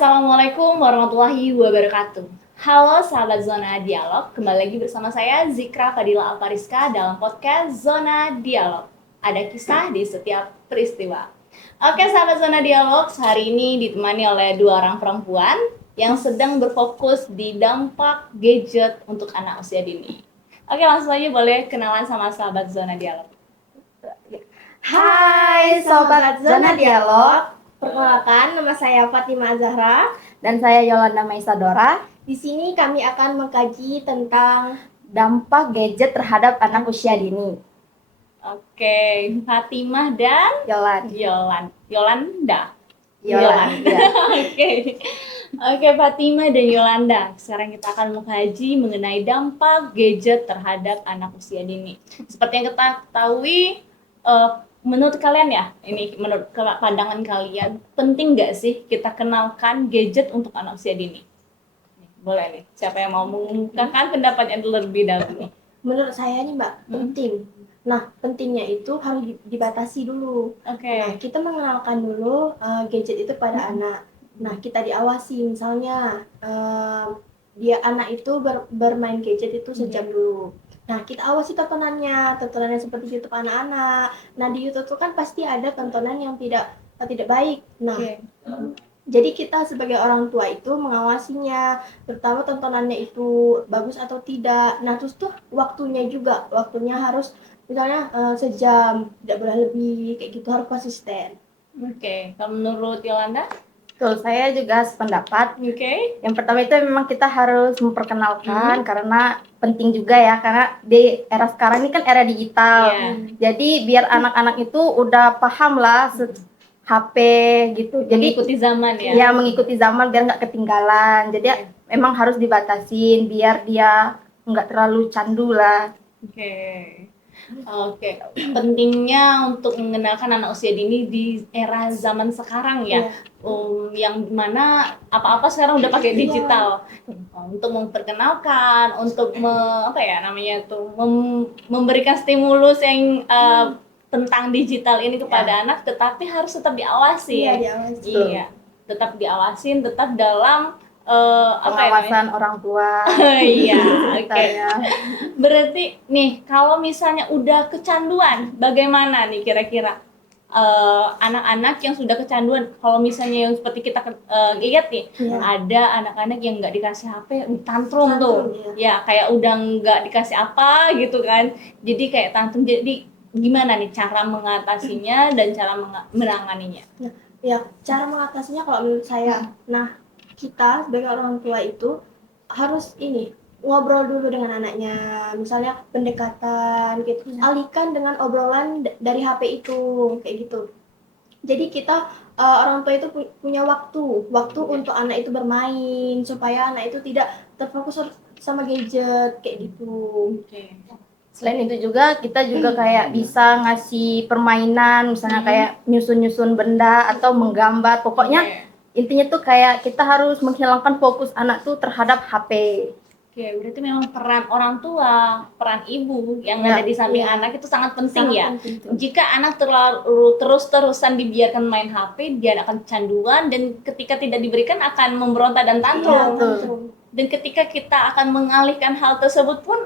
Assalamualaikum warahmatullahi wabarakatuh. Halo sahabat Zona Dialog, kembali lagi bersama saya Zikra Fadila Alfariska dalam podcast Zona Dialog. Ada kisah di setiap peristiwa. Oke sahabat Zona Dialog, hari ini ditemani oleh dua orang perempuan yang sedang berfokus di dampak gadget untuk anak usia dini. Oke, langsung aja boleh kenalan sama sahabat Zona Dialog. Hai Sobat Zona Dialog, perkenalkan nama saya Fatima Zahra dan saya Yolanda Maisadora. Di sini kami akan mengkaji tentang dampak gadget terhadap anak usia dini. Oke, Fatimah dan Yolanda. Oke, Fatimah dan Yolanda. Sekarang kita akan mengkaji mengenai dampak gadget terhadap anak usia dini. Seperti yang kita ketahui, menurut kalian ya, ini menurut pandangan kalian, penting nggak sih kita kenalkan gadget untuk anak usia dini? Boleh nih, siapa yang mau mengungkapkan pendapatnya terlebih dahulu? Menurut saya nih Mbak, penting. Nah, pentingnya itu harus dibatasi dulu. Nah, kita mengenalkan dulu gadget itu pada anak. Nah, kita diawasi, misalnya dia anak itu bermain gadget itu sejam dulu. Nah, kita awasi tontonannya seperti YouTube anak-anak. Nah, di YouTube itu kan pasti ada tontonan yang tidak baik. Nah, jadi kita sebagai orang tua itu mengawasinya, terutama tontonannya itu bagus atau tidak. Nah, terus tuh waktunya harus misalnya sejam, tidak boleh lebih, kayak gitu, harus konsisten. Oke, kalau menurut Yolanda? Betul, saya juga sependapat. Yang pertama itu memang kita harus memperkenalkan karena penting juga ya, karena di era sekarang ini kan era digital. Jadi biar anak-anak itu udah paham lah HP gitu. Jadi mengikuti zaman ya. Ya, mengikuti zaman biar nggak ketinggalan. Jadi memang harus dibatasin biar dia nggak terlalu candu lah. Oke. Pentingnya untuk mengenalkan anak usia dini di era zaman sekarang ya. Yang mana apa-apa sekarang udah pakai digital. Untuk memperkenalkan, untuk memberikan stimulus yang tentang digital ini kepada anak, tetapi harus tetap diawasi. Iya. Tetap diawasin, tetap dalam pengawasan orang tua. Iya, oke. Berarti nih, kalau misalnya udah kecanduan, bagaimana nih kira-kira anak-anak yang sudah kecanduan? Kalau misalnya yang seperti kita lihat nih, ada anak-anak yang nggak dikasih HP, tantrum tuh, ya kayak udah nggak dikasih apa gitu kan, jadi kayak tantrum. Jadi gimana nih cara mengatasinya dan cara menanganinya? Ya, cara mengatasinya kalau menurut saya, nah kita sebagai orang tua itu harus ngobrol dulu dengan anaknya, misalnya pendekatan gitu, alihkan dengan obrolan dari HP itu, kayak gitu. Jadi kita orang tua itu punya waktu untuk anak itu bermain, supaya anak itu tidak terfokus sama gadget, kayak gitu. Selain itu juga kita juga kayak bisa ngasih permainan, misalnya kayak nyusun-nyusun benda atau menggambar. Pokoknya intinya tuh kayak kita harus menghilangkan fokus anak tuh terhadap HP. Oke, berarti memang peran orang tua, peran ibu yang ada di samping anak itu sangat penting ya. Jika anak terlalu terus-terusan dibiarkan main HP, dia akan kecanduan dan ketika tidak diberikan akan memberontak dan tantrum. Dan ketika kita akan mengalihkan hal tersebut pun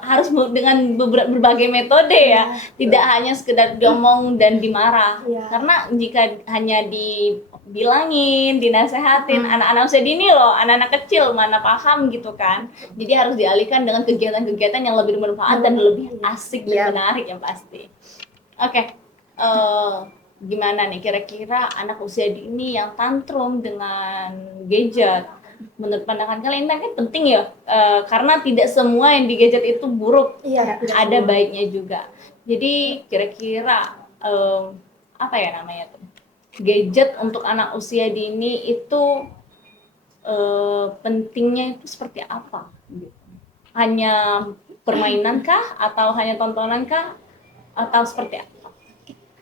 harus dengan berbagai metode ya, tidak hanya sekedar diomong dan dimarah. Karena jika hanya dibilangin, dinasehatin, anak-anak usia dini loh, anak-anak kecil mana paham gitu kan. Jadi harus dialihkan dengan kegiatan-kegiatan yang lebih bermanfaat dan lebih asik dan menarik yang pasti. Oke. Gimana nih kira-kira anak usia dini yang tantrum dengan gadget? Menurut pandangan kalian kan penting ya, karena tidak semua yang di gadget itu buruk, ada baiknya juga. Jadi kira-kira gadget untuk anak usia dini itu pentingnya itu seperti apa? Hanya permainan kah atau hanya tontonan kah atau seperti apa?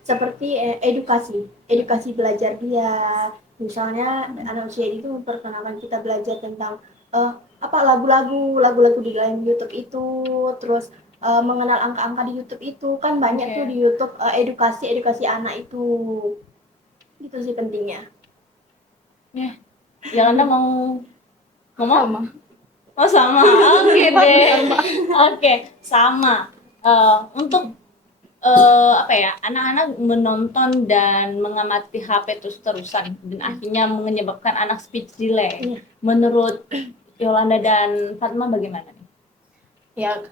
Seperti edukasi belajar dia. Misalnya anak usia itu memperkenalkan kita belajar tentang lagu-lagu di dalam YouTube itu, terus mengenal angka-angka di YouTube itu, kan banyak tuh di YouTube edukasi anak itu. Itu sih pentingnya. Yolanda mau ngomong? Sama. Oh sama, oke deh. Oke, sama. Untuk apa ya, anak-anak menonton dan mengamati HP terus-terusan dan akhirnya menyebabkan anak speech delay. Menurut Yolanda dan Fatma bagaimana nih? Ya,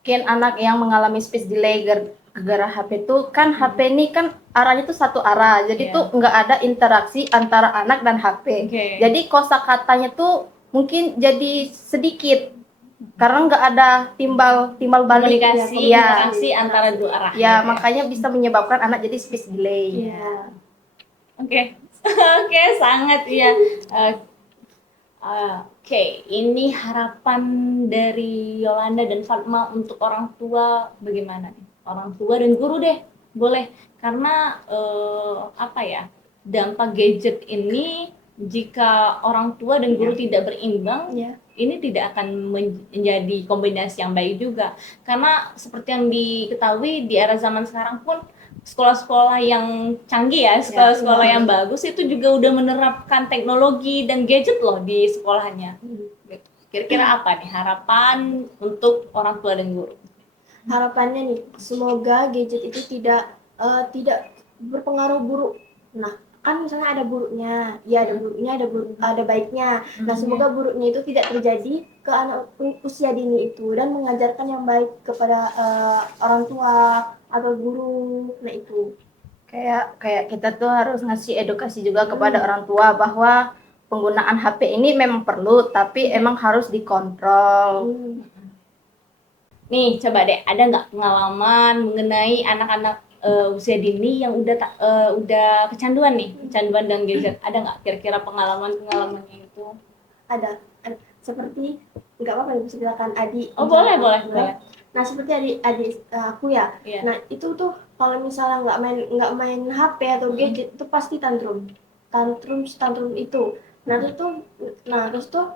mungkin anak yang mengalami speech delay gara-gara HP itu kan HP ini kan arahnya tuh satu arah, jadi tuh nggak ada interaksi antara anak dan HP. Jadi kosakatanya tuh mungkin jadi sedikit karena nggak ada timbal balik Komunikasi, interaksi antara dua arah. Ya, makanya bisa menyebabkan anak jadi speech delay. Oke. Oke, sangat ya. Oke, ini harapan dari Yolanda dan Fatma untuk orang tua bagaimana nih? Orang tua dan guru deh, boleh. Karena apa ya, dampak gadget ini jika orang tua dan guru tidak berimbang, ini tidak akan menjadi kombinasi yang baik juga. Karena seperti yang diketahui di era zaman sekarang pun sekolah-sekolah yang canggih ya, sekolah-sekolah yang bagus itu juga udah menerapkan teknologi dan gadget loh di sekolahnya. Kira-kira apa nih harapan untuk orang tua dan guru? Harapannya nih, semoga gadget itu tidak berpengaruh buruk. Nah, kan misalnya ada buruknya, ya ada baiknya. Nah, semoga buruknya itu tidak terjadi ke anak usia dini itu dan mengajarkan yang baik kepada orang tua atau guru. Nah, itu kayak kita tuh harus ngasih edukasi juga kepada orang tua bahwa penggunaan HP ini memang perlu, tapi emang harus dikontrol. Nih, coba deh, ada nggak pengalaman mengenai anak-anak usia dini yang udah kecanduan dan gadget? Ada nggak kira-kira pengalamannya itu? Ada. Seperti nggak apa-apa bisa silakan Adi. Oh boleh. Nah, seperti adik aku ya. Nah, itu tuh kalau misalnya nggak main HP atau gadget itu pasti tantrum itu. Terus tuh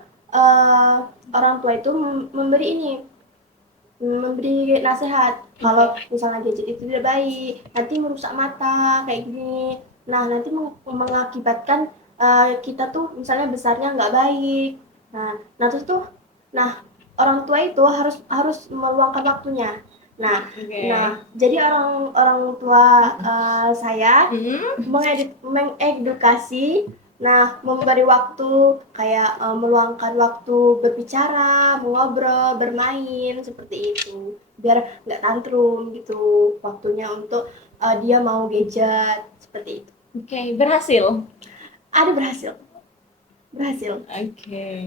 orang tua itu memberi nasihat kalau misalnya gadget itu tidak baik, nanti merusak mata kayak gini. Nah, nanti mengakibatkan kita tuh misalnya besarnya nggak baik. Nah, orang tua itu harus meluangkan waktunya. Nah, jadi orang tua saya mengedukasi, memberi waktu kayak meluangkan waktu berbicara, mengobrol, bermain seperti itu, biar nggak tantrum gitu. Waktunya untuk dia mau gadget seperti itu. Oke, berhasil. Ada berhasil.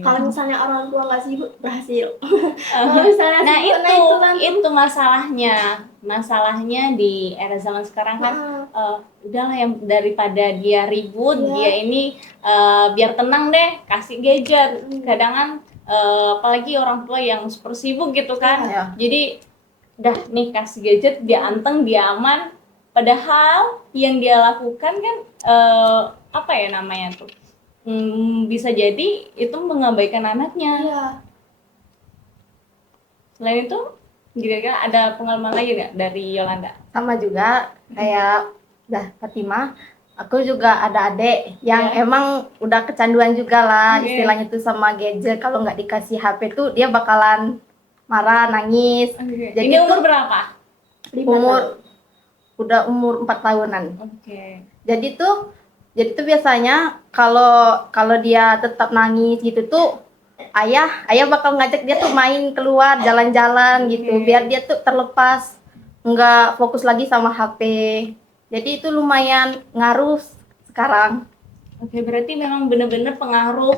Kalau misalnya orang tua nggak sibuk, berhasil. Kalau misalnya sibuk, itu masalahnya di era zaman sekarang kan. Udahlah, yang daripada dia ribut, dia ini biar tenang deh, kasih gadget. Kadang kan apalagi orang tua yang super sibuk gitu kan. Jadi dah nih kasih gadget, dia anteng, dia aman. Padahal yang dia lakukan kan apa ya namanya tuh? Bisa jadi itu mengabaikan anaknya. Selain itu, kira-kira ada pengalaman lagi nggak dari Yolanda? Sama juga kayak Fatima. Aku juga ada adik yang emang udah kecanduan juga lah, istilahnya tuh sama gadget. Kalau nggak dikasih HP tuh dia bakalan marah, nangis. Jadi ini umur berapa? Udah umur 4 tahunan. Jadi tuh biasanya kalau dia tetap nangis gitu tuh ayah bakal ngajak dia tuh main keluar jalan-jalan gitu, biar dia tuh terlepas, nggak fokus lagi sama HP. Jadi itu lumayan ngaruh sekarang. Berarti memang benar-benar pengaruh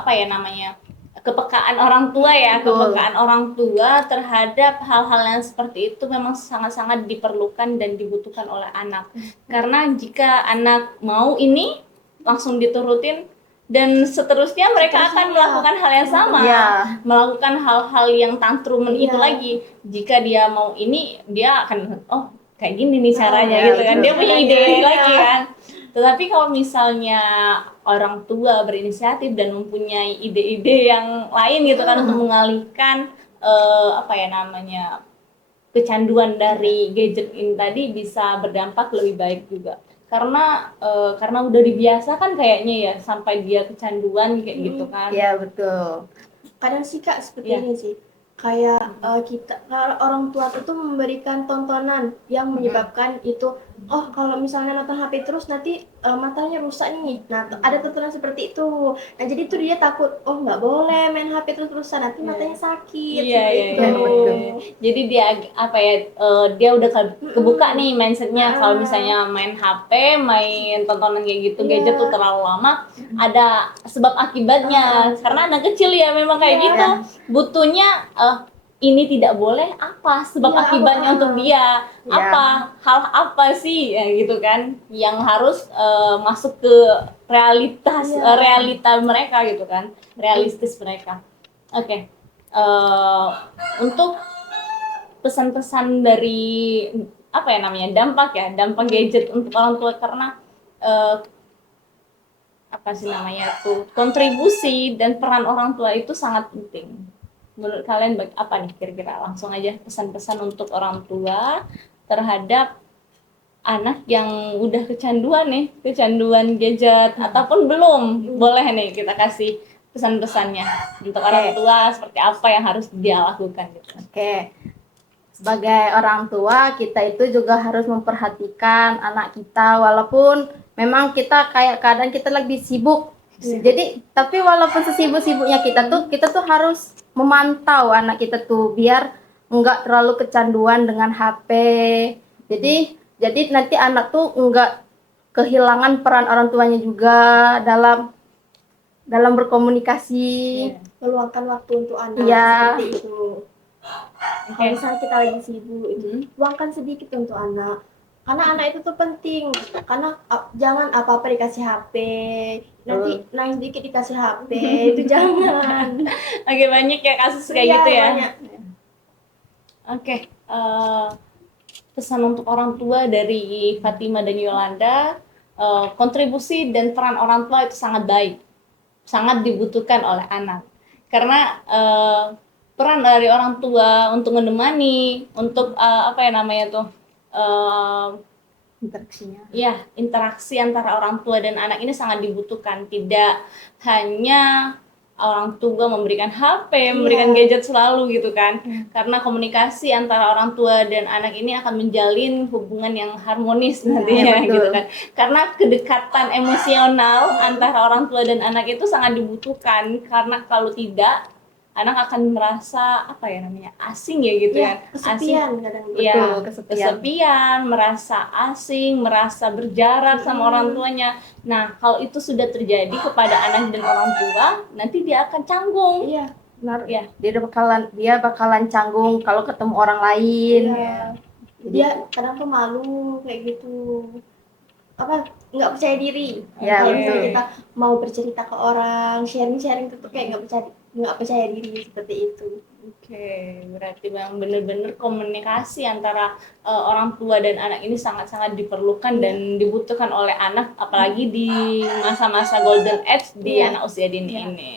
apa ya namanya, kepekaan orang tua ya. Kepekaan orang tua terhadap hal-hal yang seperti itu memang sangat-sangat diperlukan dan dibutuhkan oleh anak. Karena jika anak mau ini langsung diturutin, dan seterusnya mereka akan melakukan hal yang sama, melakukan hal-hal yang tantrum itu lagi. Jika dia mau ini, dia akan kayak gini nih caranya gitu kan. Dia punya ide lagi kan. Tetapi kalau misalnya orang tua berinisiatif dan mempunyai ide-ide yang lain gitu kan untuk mengalihkan apa ya namanya kecanduan dari gadget ini tadi, bisa berdampak lebih baik juga. karena udah dibiasakan kayaknya ya sampai dia kecanduan kayak gitu kan. Iya, betul. Kadang sih Kak seperti ini sih. Kayak kalau orang tua itu memberikan tontonan yang menyebabkan itu, oh kalau misalnya nonton HP terus nanti matanya rusak nih. Nah, ada tontonan seperti itu. Nah, jadi tuh dia takut, oh nggak boleh main HP terus-terusan, nanti matanya sakit. Iya, seperti iya, itu. iya. Jadi dia apa ya, dia udah kebuka nih mindsetnya kalau misalnya main HP, main tontonan kayak gitu, gadget tuh terlalu lama, ada sebab akibatnya. Karena anak kecil ya memang kayak gitu, butuhnya ini tidak boleh, apa sebab akibatnya untuk dia, apa hal apa sih ya gitu kan yang harus masuk ke realitas realita mereka gitu kan, realistis mereka. Oke. Untuk pesan-pesan dari apa ya namanya, dampak gadget untuk orang tua, karena apa sih namanya tuh, kontribusi dan peran orang tua itu sangat penting. Menurut kalian apa nih kira-kira, langsung aja pesan-pesan untuk orang tua terhadap anak yang udah kecanduan gadget ataupun belum, boleh nih kita kasih pesan-pesannya untuk orang tua seperti apa yang harus dia lakukan gitu. Oke. Sebagai orang tua, kita itu juga harus memperhatikan anak kita, walaupun memang kita kayak kadang kita lagi sibuk. Jadi, tapi walaupun sesibuk-sibuknya kita tuh harus memantau anak kita tuh biar enggak terlalu kecanduan dengan HP. Jadi nanti anak tuh enggak kehilangan peran orang tuanya juga dalam berkomunikasi. Meluangkan waktu untuk anak seperti itu. Kalau misalnya kita lagi sibuk, luangkan sedikit untuk anak. Karena anak itu tuh penting. Karena jangan apa-apa dikasih HP. Nanti nangis dikit dikasih HP, itu jangan. Oke, banyak ya kasus kayak gitu ya. Banyak. Oke, pesan untuk orang tua dari Fatima dan Yolanda, kontribusi dan peran orang tua itu sangat baik, sangat dibutuhkan oleh anak. Karena peran dari orang tua untuk menemani, untuk apa ya namanya tuh, Interaksinya. Ya, interaksi antara orang tua dan anak ini sangat dibutuhkan. Tidak hanya orang tua memberikan HP, memberikan gadget selalu gitu kan. Karena komunikasi antara orang tua dan anak ini akan menjalin hubungan yang harmonis nantinya gitu kan. Karena kedekatan emosional antara orang tua dan anak itu sangat dibutuhkan. Karena kalau tidak, anak akan merasa apa ya namanya, asing ya gitu ya, kesepian kadang. Ya, kesepian, merasa asing, merasa berjarak sama orang tuanya. Nah, kalau itu sudah terjadi kepada anak dan orang tua, nanti dia akan canggung. Iya, benar ya. Dia bakalan canggung kalau ketemu orang lain. Dia kadang tuh malu kayak gitu. Nggak percaya diri. Ya, kalau misalnya kita mau bercerita ke orang, sharing tuh kayak nggak percaya diri seperti itu. Oke, berarti memang benar-benar komunikasi antara orang tua dan anak ini sangat-sangat diperlukan dan dibutuhkan oleh anak, apalagi di masa-masa golden age di anak usia dini ini.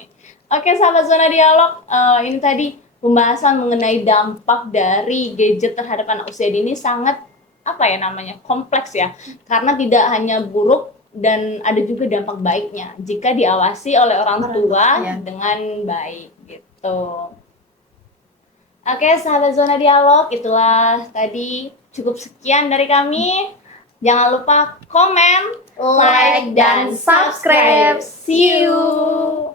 Oke, sahabat Zona Dialog, ini tadi pembahasan mengenai dampak dari gadget terhadap anak usia dini sangat apa ya namanya, kompleks ya, karena tidak hanya buruk dan ada juga dampak baiknya jika diawasi oleh orang tua dengan baik gitu. Oke, sahabat Zona Dialog, itulah tadi cukup sekian dari kami. Jangan lupa komen, like, dan subscribe. See you.